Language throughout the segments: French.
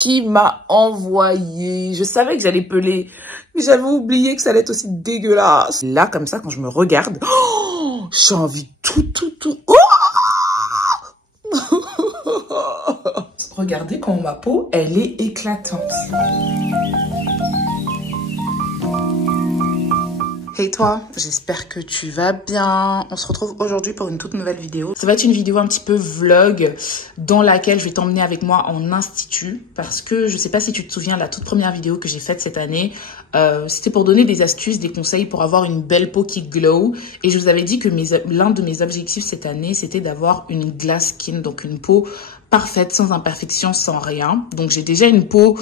Qui m'a envoyé. Je savais que j'allais peler, mais j'avais oublié que ça allait être aussi dégueulasse. Là, comme ça, quand je me regarde, oh, j'ai envie tout. Oh Regardez comment ma peau, elle est éclatante. Hey toi, j'espère que tu vas bien. On se retrouve aujourd'hui pour une toute nouvelle vidéo. Ça va être une vidéo un petit peu vlog dans laquelle je vais t'emmener avec moi en institut. Parce que je sais pas si tu te souviens, la toute première vidéo que j'ai faite cette année, c'était pour donner des astuces, des conseils pour avoir une belle peau qui glow. Et je vous avais dit que l'un de mes objectifs cette année, c'était d'avoir une glass skin, donc une peau parfaite, sans imperfection, sans rien. Donc j'ai déjà une peau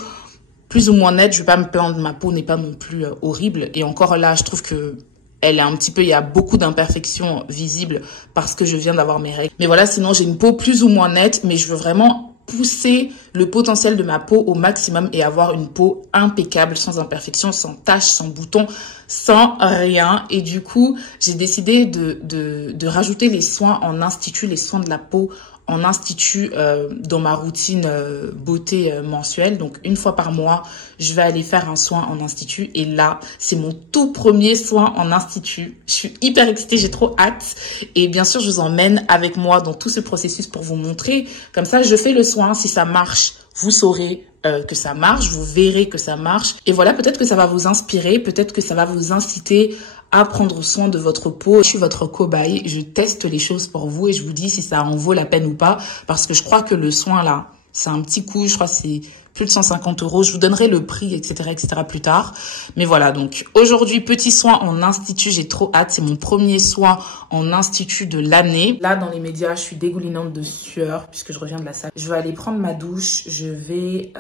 plus ou moins nette, je vais pas me plaindre, ma peau n'est pas non plus horrible. Et encore là, je trouve que elle est un petit peu, il y a beaucoup d'imperfections visibles parce que je viens d'avoir mes règles. Mais voilà, sinon j'ai une peau plus ou moins nette, mais je veux vraiment pousser le potentiel de ma peau au maximum et avoir une peau impeccable, sans imperfection, sans taches, sans boutons, sans rien. Et du coup, j'ai décidé de rajouter les soins en institut, les soins de la peau en institut dans ma routine beauté mensuelle. Donc, une fois par mois, je vais aller faire un soin en institut. Et là, c'est mon tout premier soin en institut. Je suis hyper excitée, j'ai trop hâte. Et bien sûr, je vous emmène avec moi dans tout ce processus pour vous montrer. Comme ça, je fais le soin. Si ça marche, vous saurez que ça marche, vous verrez que ça marche. Et voilà, peut-être que ça va vous inspirer, peut-être que ça va vous inciter à prendre soin de votre peau. Je suis votre cobaye, je teste les choses pour vous et je vous dis si ça en vaut la peine ou pas. Parce que je crois que le soin là, c'est un petit coup, je crois que c'est plus de 150 €. Je vous donnerai le prix, etc., plus tard. Mais voilà, donc aujourd'hui, petit soin en institut, j'ai trop hâte. C'est mon premier soin en institut de l'année. Là, dans les médias, je suis dégoulinante de sueur puisque je reviens de la salle. Je vais aller prendre ma douche, je vais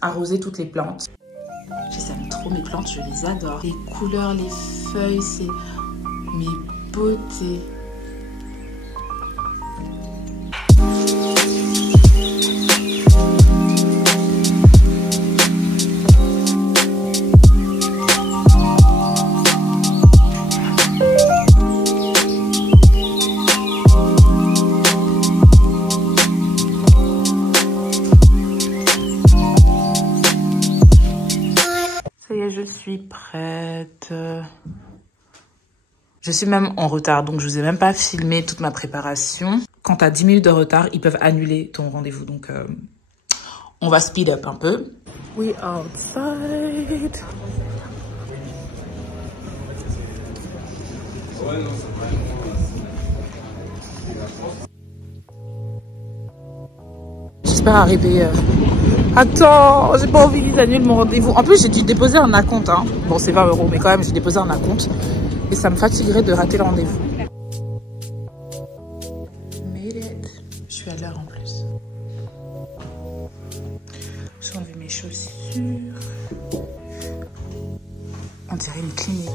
arroser toutes les plantes. J'aime trop mes plantes, je les adore. Les couleurs, les feuilles, c'est mes beautés. Je suis prête. Je suis même en retard, donc je vous ai même pas filmé toute ma préparation. Quand tu as 10 minutes de retard, ils peuvent annuler ton rendez-vous. Donc, on va speed up un peu. We outside. J'espère arriver... Attends, j'ai pas envie d'annuler mon rendez-vous. En plus, j'ai dû déposer un acompte. Hein. Bon, c'est 20 €, mais quand même, j'ai déposé un acompte. Et ça me fatiguerait de rater le rendez-vous. Made it. Je suis à l'heure en plus. J'ai enlevé mes chaussures. On dirait une clinique.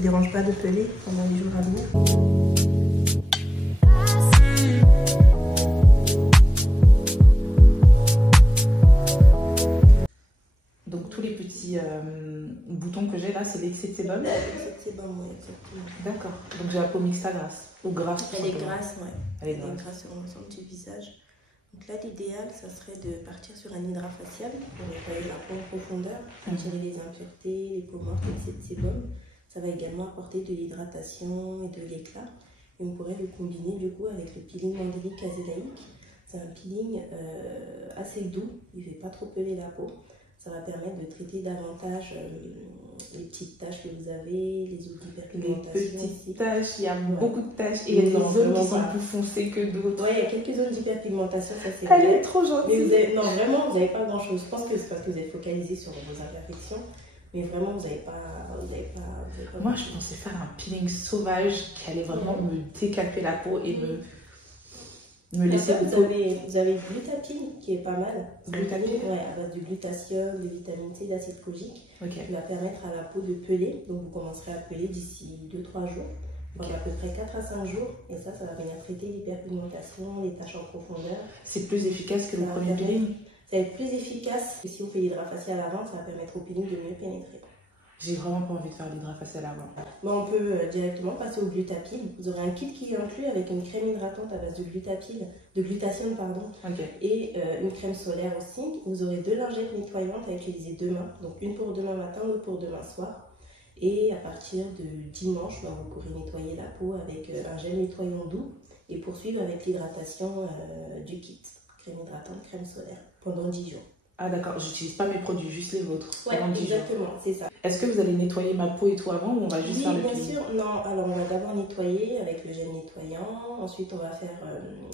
Dérange pas de peler pendant les jours à venir. Donc tous les petits boutons que j'ai là, c'est l'excès de sébum. L'excès de sébum, oui, exactement. D'accord. Donc j'ai la peau mixta grasse ou grasse. Elle est grasse, ouais. Elle est grasse sur l'ensemble du visage. Donc là, l'idéal, ça serait de partir sur un hydrafacial pour nettoyer la peau en profondeur, retirer les impuretés, les peaux mortes, l'excès de sébum. Ça va également apporter de l'hydratation et de l'éclat. Et on pourrait le combiner du coup avec le peeling mandélique azélaïque. C'est un peeling assez doux, il ne fait pas trop peler la peau. Ça va permettre de traiter davantage les petites taches que vous avez, les zones d'hyperpigmentation. Les petites taches, il y a beaucoup de taches et il y a des zones qui sont plus foncées que d'autres. Oui, il y a quelques zones d'hyperpigmentation, ça c'est vrai. Elle est trop gentille. Mais non, vraiment, vous n'avez pas grand chose. Je pense que c'est parce que vous êtes focalisé sur vos imperfections. Mais vraiment, vous n'avez pas... Moi, je pensais faire un peeling sauvage qui allait vraiment me décalper la peau et me laisser... Vous avez le glutapine qui est pas mal. Glutapine, ouais, à base de glutathium, de vitamine C, d'acide kojique, qui va permettre à la peau de peler. Donc, vous commencerez à peler d'ici 2-3 jours. Donc, à peu près 4 à 5 jours. Et ça va venir traiter l'hyperpigmentation, les taches en profondeur. C'est plus efficace que le premier peeling. Ça va être plus efficace que si on fait l'hydrafacial avant, ça va permettre au peeling de mieux pénétrer. J'ai vraiment pas envie de faire l'hydrafacial avant. Bon, on peut directement passer au Glutapil. Vous aurez un kit qui est inclus avec une crème hydratante à base de glutathione, pardon, et une crème solaire aussi. Vous aurez 2 lingettes nettoyantes à utiliser demain, donc une pour demain matin, l'autre pour demain soir. Et à partir de dimanche, vous pourrez nettoyer la peau avec un gel nettoyant doux et poursuivre avec l'hydratation du kit. Crème hydratante, crème solaire, pendant 10 jours. Ah d'accord, j'utilise pas mes produits, juste les vôtres. Oui, exactement, c'est ça. Est-ce que vous allez nettoyer ma peau et tout avant ou on va juste faire le peeling? Bien sûr. Non, alors on va d'abord nettoyer avec le gel nettoyant. Ensuite, on va faire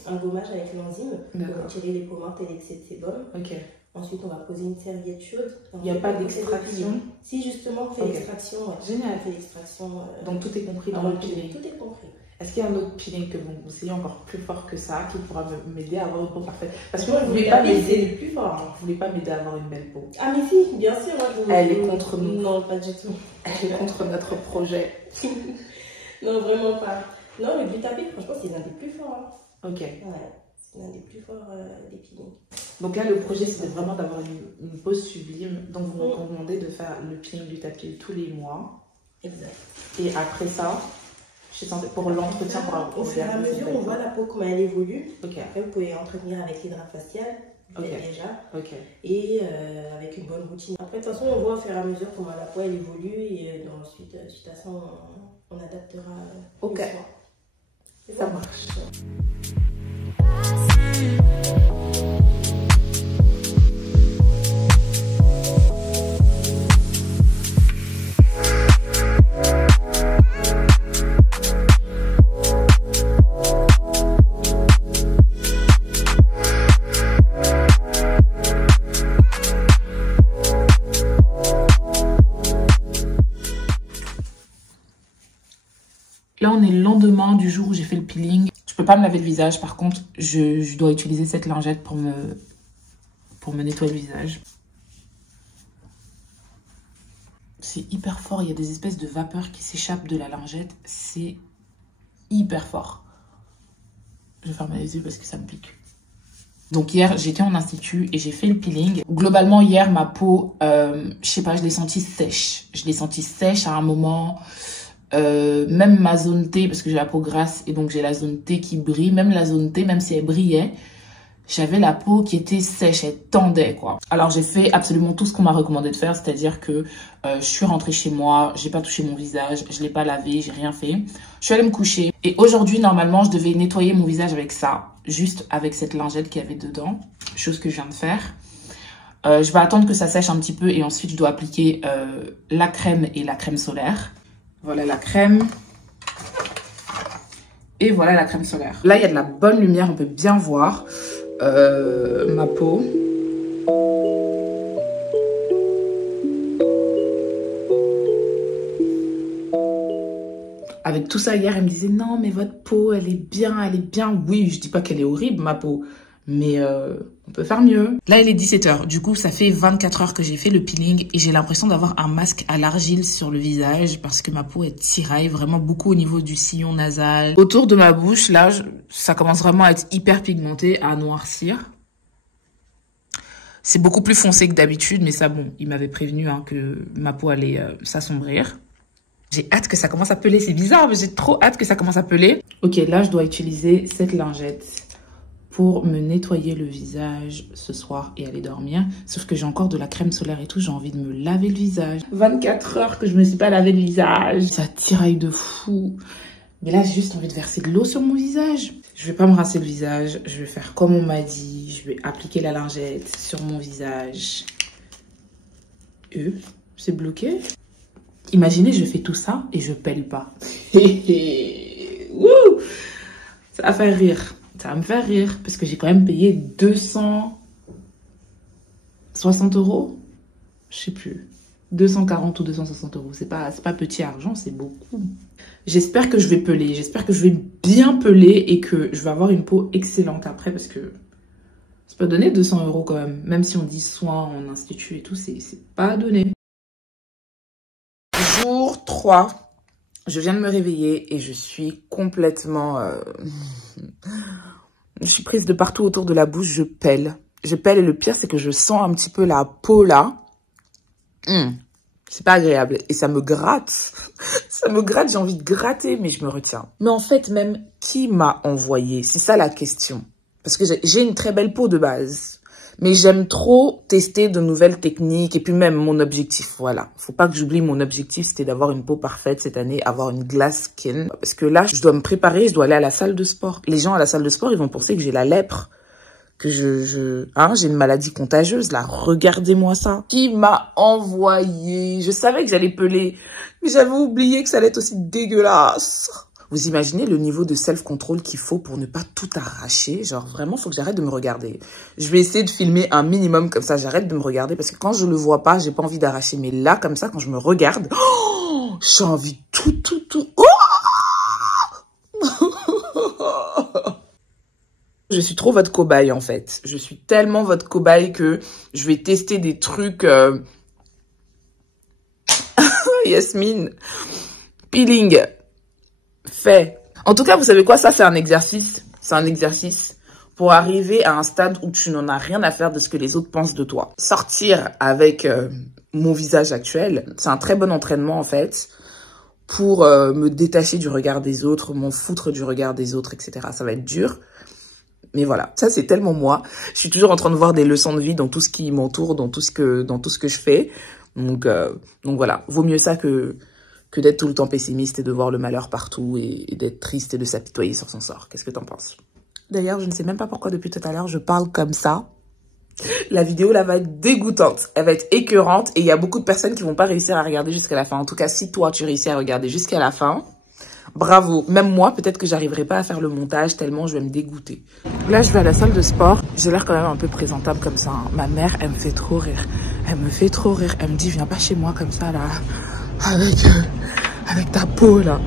un gommage avec l'enzyme pour retirer les peaux mortes et l'excès de sébum. Ensuite, on va poser une serviette chaude. Il n'y a pas d'extraction? Si, justement, on fait l'extraction. Génial. On fait l'extraction. Donc tout est compris dans le peeling? Tout est compris. Est-ce qu'il y a un autre peeling que vous me conseillez encore plus fort que ça, qui pourra m'aider à avoir une peau parfaite? Parce que moi, vous ne voulez pas m'aider le plus fort. Vous voulez pas m'aider à avoir une belle peau? Ah mais si, bien sûr. Elle est contre nous. Non, pas du tout. Elle est contre notre projet. Non, vraiment pas. Non, le Glutapil, franchement, c'est l'un des plus forts. Ok. Ouais, c'est l'un des plus forts des peelings. Donc là, le projet, c'était vraiment d'avoir une peau sublime. Donc vous me recommandez de faire le peeling Glutapil tous les mois. Exact. Et après ça, pour l'entretien, au fur et à mesure, on voit la peau comment elle évolue. Okay. Après, vous pouvez entretenir avec l'hydrafacial, déjà, et avec une bonne routine. Après, de toute façon, on voit au fur et à mesure comment la peau elle évolue, et ensuite, suite à ça, on adaptera les soins. Ça marche. Là, on est le lendemain du jour où j'ai fait le peeling. Je peux pas me laver le visage. Par contre, je dois utiliser cette lingette pour me nettoyer le visage. C'est hyper fort. Il y a des espèces de vapeurs qui s'échappent de la lingette. C'est hyper fort. Je vais fermer les yeux parce que ça me pique. Donc hier, j'étais en institut et j'ai fait le peeling. Globalement, hier, ma peau, je sais pas, je l'ai sentie sèche. Je l'ai sentie sèche à un moment... même ma zone T, parce que j'ai la peau grasse et donc j'ai la zone T qui brille, même la zone T, même si elle brillait, j'avais la peau qui était sèche, elle tendait quoi. Alors j'ai fait absolument tout ce qu'on m'a recommandé de faire, c'est-à-dire que je suis rentrée chez moi, j'ai pas touché mon visage, je l'ai pas lavé, j'ai rien fait. Je suis allée me coucher et aujourd'hui normalement je devais nettoyer mon visage avec ça, juste avec cette lingette qu'il y avait dedans, chose que je viens de faire. Je vais attendre que ça sèche un petit peu et ensuite je dois appliquer la crème et la crème solaire. Voilà la crème. Et voilà la crème solaire. Là, il y a de la bonne lumière, on peut bien voir ma peau. Avec tout ça, hier, elle me disait, non, mais votre peau, elle est bien, elle est bien. Oui, je dis pas qu'elle est horrible, ma peau. Mais on peut faire mieux. Là, il est 17 h. Du coup, ça fait 24 heures que j'ai fait le peeling et j'ai l'impression d'avoir un masque à l'argile sur le visage parce que ma peau, elle tiraille vraiment beaucoup au niveau du sillon nasal. Autour de ma bouche, là, ça commence vraiment à être hyper pigmenté, à noircir. C'est beaucoup plus foncé que d'habitude, mais ça, bon, il m'avait prévenu hein, que ma peau allait s'assombrir. J'ai hâte que ça commence à peler. C'est bizarre, mais j'ai trop hâte que ça commence à peler. Ok, là, je dois utiliser cette lingette pour me nettoyer le visage ce soir et aller dormir. Sauf que j'ai encore de la crème solaire et tout, j'ai envie de me laver le visage. 24 heures que je me suis pas lavé le visage. Ça tiraille de fou. Mais là, j'ai juste envie de verser de l'eau sur mon visage. Je vais pas me rincer le visage, je vais faire comme on m'a dit. Je vais appliquer la lingette sur mon visage. C'est bloqué. Imaginez, je fais tout ça et je pèle pas. Wouh, ça va faire rire. Ça va me faire rire parce que j'ai quand même payé 260 €. Je sais plus. 240 ou 260 €. C'est pas petit argent, c'est beaucoup. J'espère que je vais peler. J'espère que je vais bien peler et que je vais avoir une peau excellente après parce que ça peut donner 200 € quand même. Même si on dit soin en institut et tout, c'est pas donné. Jour 3. Je viens de me réveiller et je suis complètement... Je suis prise de partout autour de la bouche, je pèle. je pèle et le pire, c'est que je sens un petit peu la peau là. C'est pas agréable et ça me gratte. Ça me gratte, j'ai envie de gratter, mais je me retiens. Mais en fait, même, qui m'a envoyé? C'est ça la question. Parce que j'ai une très belle peau de base. Mais j'aime trop tester de nouvelles techniques et puis même mon objectif, voilà. Faut pas que j'oublie mon objectif, c'était d'avoir une peau parfaite cette année, avoir une glass skin. Parce que là, je dois me préparer, je dois aller à la salle de sport. Les gens à la salle de sport, ils vont penser que j'ai la lèpre. Que j'ai une maladie contagieuse, là. Regardez-moi ça. Qui m'a envoyé? Je savais que j'allais peler, mais j'avais oublié que ça allait être aussi dégueulasse. Vous imaginez le niveau de self-control qu'il faut pour ne pas tout arracher? Genre, vraiment, faut que j'arrête de me regarder. Je vais essayer de filmer un minimum comme ça. J'arrête de me regarder parce que quand je le vois pas, j'ai pas envie d'arracher. Mais là, comme ça, quand je me regarde, oh, j'ai envie tout. Oh je suis trop votre cobaye, en fait. Je suis tellement votre cobaye que je vais tester des trucs... Yasmine. Peeling. Fait. En tout cas, vous savez quoi? Ça, c'est un exercice. C'est un exercice pour arriver à un stade où tu n'en as rien à faire de ce que les autres pensent de toi. Sortir avec mon visage actuel, c'est un très bon entraînement, en fait, pour me détacher du regard des autres, m'en foutre du regard des autres, etc. Ça va être dur. Mais voilà, ça c'est tellement moi. Je suis toujours en train de voir des leçons de vie dans tout ce qui m'entoure, dans tout ce que je fais. Donc voilà, vaut mieux ça que d'être tout le temps pessimiste et de voir le malheur partout et d'être triste et de s'apitoyer sur son sort. Qu'est-ce que t'en penses? D'ailleurs, je ne sais même pas pourquoi depuis tout à l'heure je parle comme ça. La vidéo là va être dégoûtante, elle va être écœurante et il y a beaucoup de personnes qui vont pas réussir à regarder jusqu'à la fin. En tout cas, si toi tu réussis à regarder jusqu'à la fin, bravo. Même moi, peut-être que j'arriverai pas à faire le montage tellement je vais me dégoûter. Là, je vais à la salle de sport. J'ai l'air quand même un peu présentable comme ça. Hein. Ma mère, elle me fait trop rire. Elle me fait trop rire. Elle me dit, viens pas chez moi comme ça, là. Avec ta peau, là.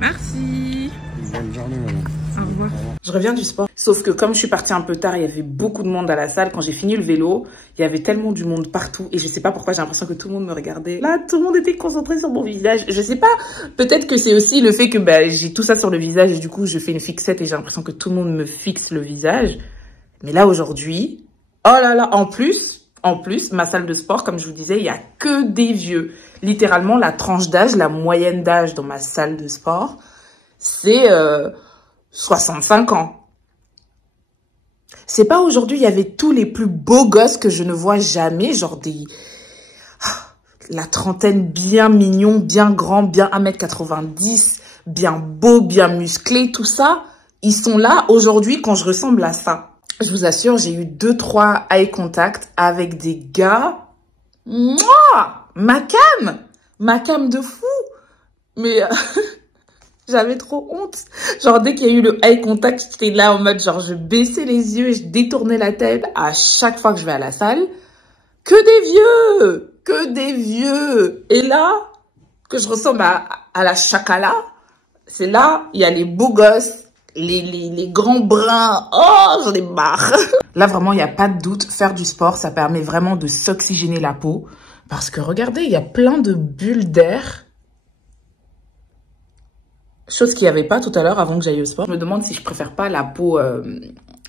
Merci. Bonne journée, madame. Au revoir. Je reviens du sport. Sauf que comme je suis partie un peu tard, il y avait beaucoup de monde à la salle. Quand j'ai fini le vélo, il y avait tellement du monde partout. Et je sais pas pourquoi, j'ai l'impression que tout le monde me regardait. Là, tout le monde était concentré sur mon visage. Je sais pas, peut-être que c'est aussi le fait que j'ai tout ça sur le visage. Et du coup, je fais une fixette et j'ai l'impression que tout le monde me fixe le visage. Mais là, aujourd'hui, oh là là, en plus, ma salle de sport, comme je vous disais, il y a que des vieux. Littéralement, la tranche d'âge, la moyenne d'âge dans ma salle de sport, c'est 65 ans. C'est pas aujourd'hui, il y avait tous les plus beaux gosses que je ne vois jamais, genre la trentaine bien mignon, bien grand, bien 1m90, bien beau, bien musclé, tout ça. Ils sont là aujourd'hui quand je ressemble à ça. Je vous assure, j'ai eu 2-3 eye contact avec des gars. Mouah, ma cam de fou. Mais j'avais trop honte. Genre, dès qu'il y a eu le eye contact, j'étais là en mode, genre, je baissais les yeux et je détournais la tête à chaque fois que je vais à la salle. Que des vieux. Et là, que je ressemble à la chakala, c'est là, il y a les beaux gosses, les grands bruns. Oh, j'en ai marre. Là, vraiment, il n'y a pas de doute. Faire du sport, ça permet vraiment de s'oxygéner la peau. Parce que regardez, il y a plein de bulles d'air. Chose qu'il n'y avait pas tout à l'heure avant que j'aille au sport. Je me demande si je préfère pas la peau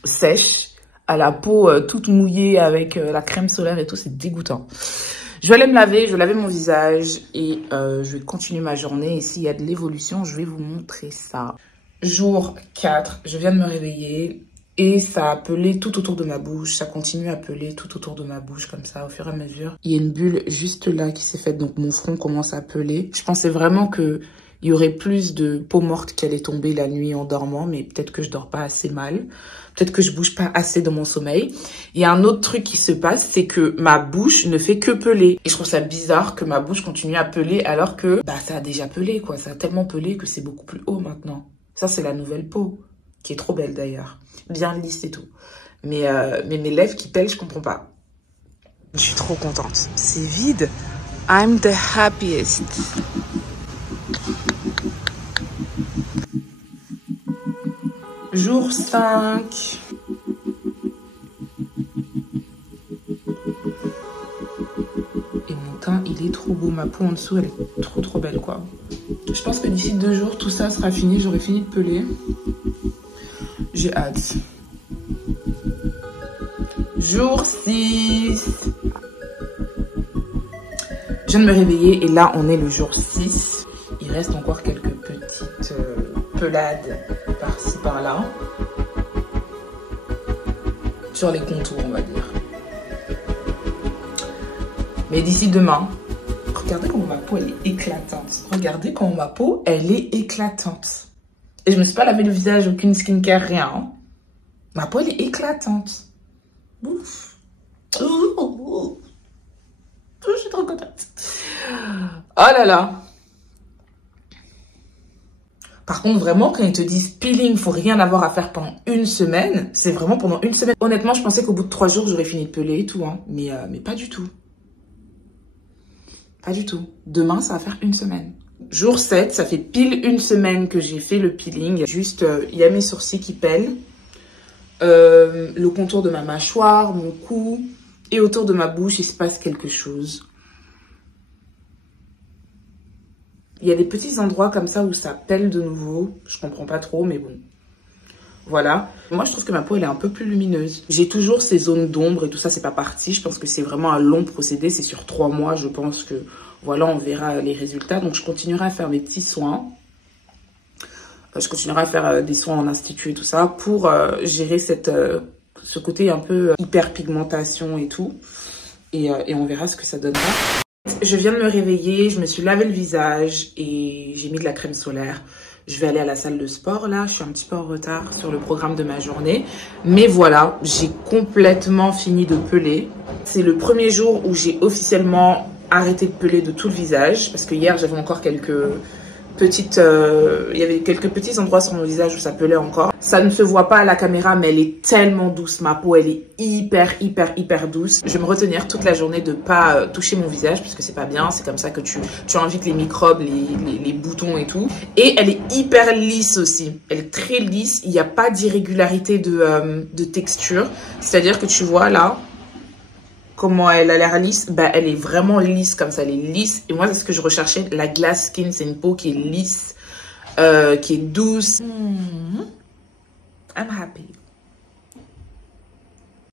sèche à la peau toute mouillée avec la crème solaire et tout. C'est dégoûtant. Je vais aller me laver, je vais laver mon visage et je vais continuer ma journée. Et s'il y a de l'évolution, je vais vous montrer ça. Jour 4, je viens de me réveiller et ça a pelé tout autour de ma bouche. Ça continue à peler tout autour de ma bouche comme ça au fur et à mesure. Il y a une bulle juste là qui s'est faite, donc mon front commence à peler. Je pensais vraiment que il y aurait plus de peau morte qui allait tomber la nuit en dormant, mais peut-être que je dors pas assez mal. Peut-être que je bouge pas assez dans mon sommeil. Il y a un autre truc qui se passe, c'est que ma bouche ne fait que peler. Et je trouve ça bizarre que ma bouche continue à peler alors que ça a déjà pelé, quoi. Ça a tellement pelé que c'est beaucoup plus haut maintenant. Ça, c'est la nouvelle peau, qui est trop belle d'ailleurs. Bien lisse et tout. Mais mes lèvres qui pèlent, je comprends pas. Je suis trop contente. C'est vide. I'm the happiest. Jour 5. Et mon teint, il est trop beau. Ma peau en dessous, elle est trop belle, quoi. Je pense que d'ici 2 jours, tout ça sera fini. J'aurai fini de peler. J'ai hâte. Jour 6. Je viens de me réveiller et là, on est le jour 6. Il reste encore quelques petites pelades par-ci, par-là. Sur les contours, on va dire. Mais d'ici demain, regardez comment ma peau, elle est éclatante. Regardez comment ma peau, elle est éclatante. Et je me suis pas lavé le visage, aucune skincare, rien. Hein. Ma peau, elle est éclatante. Ouf. Je suis trop contente. Oh là là. Par contre, vraiment, quand ils te disent peeling, faut rien avoir à faire pendant une semaine, c'est vraiment pendant une semaine. Honnêtement, je pensais qu'au bout de 3 jours, j'aurais fini de peler et tout. Hein. Mais pas du tout. Pas du tout. Demain, ça va faire une semaine. Jour 7, ça fait pile une semaine que j'ai fait le peeling. Juste, il y a mes sourcils qui pèlent. Le contour de ma mâchoire, mon cou. Et autour de ma bouche, il se passe quelque chose. Il y a des petits endroits comme ça où ça pèle de nouveau. Je comprends pas trop, mais bon. Voilà. Moi, je trouve que ma peau, elle est un peu plus lumineuse. J'ai toujours ces zones d'ombre et tout ça, c'est pas parti. Je pense que c'est vraiment un long procédé. C'est sur 3 mois, je pense que... Voilà, on verra les résultats. Donc, je continuerai à faire mes petits soins. Je continuerai à faire des soins en institut et tout ça pour gérer ce côté un peu hyperpigmentation et tout. Et on verra ce que ça donnera. Je viens de me réveiller, je me suis lavé le visage et j'ai mis de la crème solaire. Je vais aller à la salle de sport là, je suis un petit peu en retard sur le programme de ma journée. Mais voilà, j'ai complètement fini de peler. C'est le premier jour où j'ai officiellement arrêté de peler de tout le visage. Parce que hier, j'avais encore quelques petites... il y avait quelques petits endroits sur mon visage où ça pelait encore. Ça ne se voit pas à la caméra, mais elle est tellement douce. Ma peau, elle est hyper douce. Je vais me retenir toute la journée de pas toucher mon visage parce que c'est pas bien. C'est comme ça que tu invites les microbes, les boutons et tout. Et elle est hyper lisse aussi. Elle est très lisse. Il n'y a pas d'irrégularité de texture. C'est-à-dire que tu vois là... Comment elle a l'air lisse, bah, elle est vraiment lisse comme ça, elle est lisse. Et moi, c'est ce que je recherchais, la glass skin, c'est une peau qui est lisse, qui est douce. I'm happy.